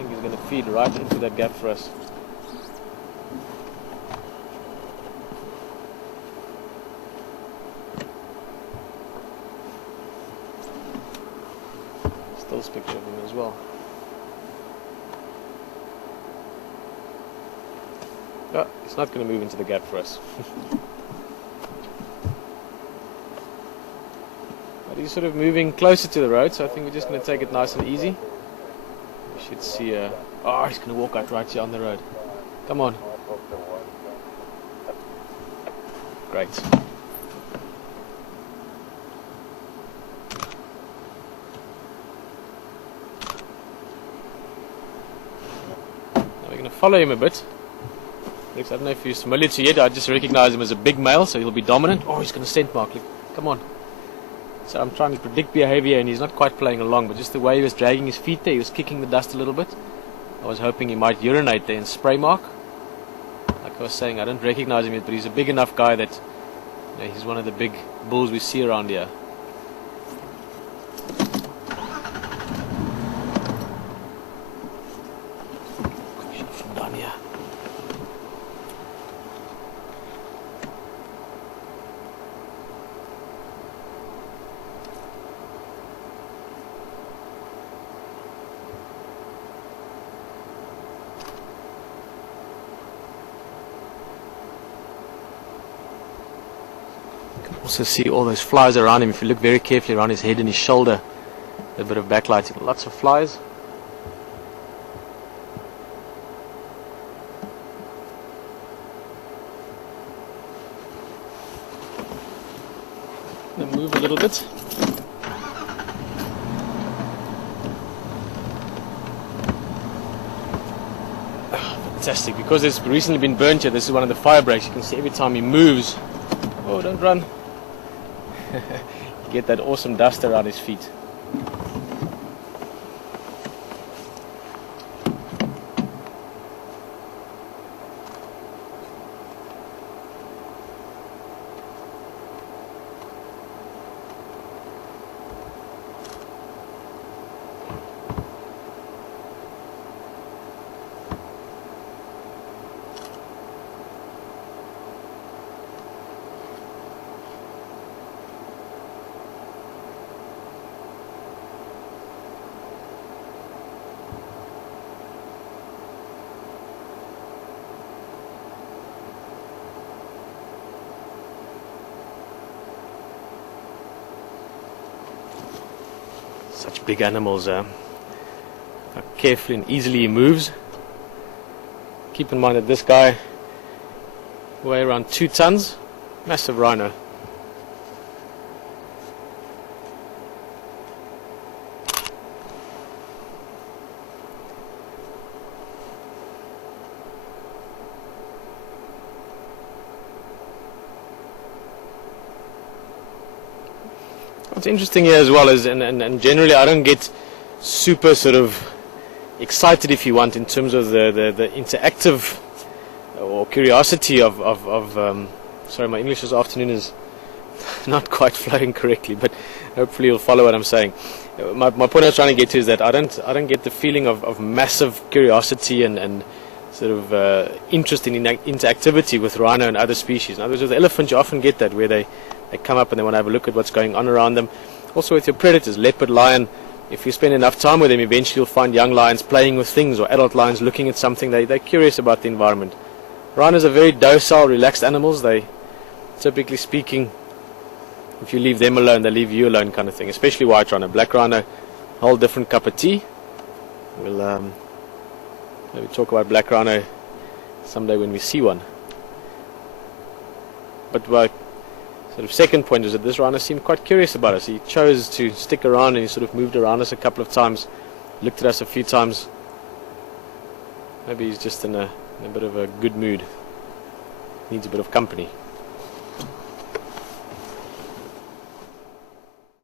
think he's going to feed right into that gap for us. Still picture of him as well. Oh, it's not going to move into the gap for us. But he's sort of moving closer to the road, so I think we're just going to take it nice and easy. We should see oh, he's going to walk out right here on the road. Come on. Great. Now we're going to follow him a bit. I don't know if he's familiar to you yet. I just recognize him as a big male, so he'll be dominant. Oh, he's going to scent mark. Look, come on. So I'm trying to predict behavior, and he's not quite playing along, but just the way he was dragging his feet there, he was kicking the dust a little bit. I was hoping he might urinate there and spray mark. Like I was saying, I don't recognize him yet, but he's a big enough guy that he's one of the big bulls we see around here. From down here. Also see all those flies around him. If you look very carefully around his head and his shoulder, a bit of backlighting, lots of flies. Then move a little bit. Fantastic, because it's recently been burnt here. This is one of the fire breaks. You can see every time he moves. Oh, don't run. You get that awesome dust around his feet. Such big animals, how carefully and easily he moves. Keep in mind that this guy weighs around 2 tons, massive rhino. What's interesting here as well is, and generally I don't get super sort of excited, if you want, in terms of the interactive or curiosity of sorry, my English this afternoon is not quite flowing correctly, but hopefully you'll follow what I'm saying. My point I was trying to get to is that I don't get the feeling of massive curiosity and sort of interest in interactivity with rhino and other species. In other words, with the elephant you often get that, where they come up and they want to have a look at what's going on around them. Also with your predators, leopard, lion, if you spend enough time with them, eventually you'll find young lions playing with things, or adult lions looking at something. They're curious about the environment. Rhinos are very docile, relaxed animals. They, typically speaking, if you leave them alone, they leave you alone, kind of thing. Especially white rhino. Black rhino, a whole different cup of tea. We'll maybe talk about black rhino someday when we see one. But my sort of second point is that this rhino seemed quite curious about us. He chose to stick around, and he sort of moved around us a couple of times, looked at us a few times. Maybe he's just in a bit of a good mood. Needs a bit of company.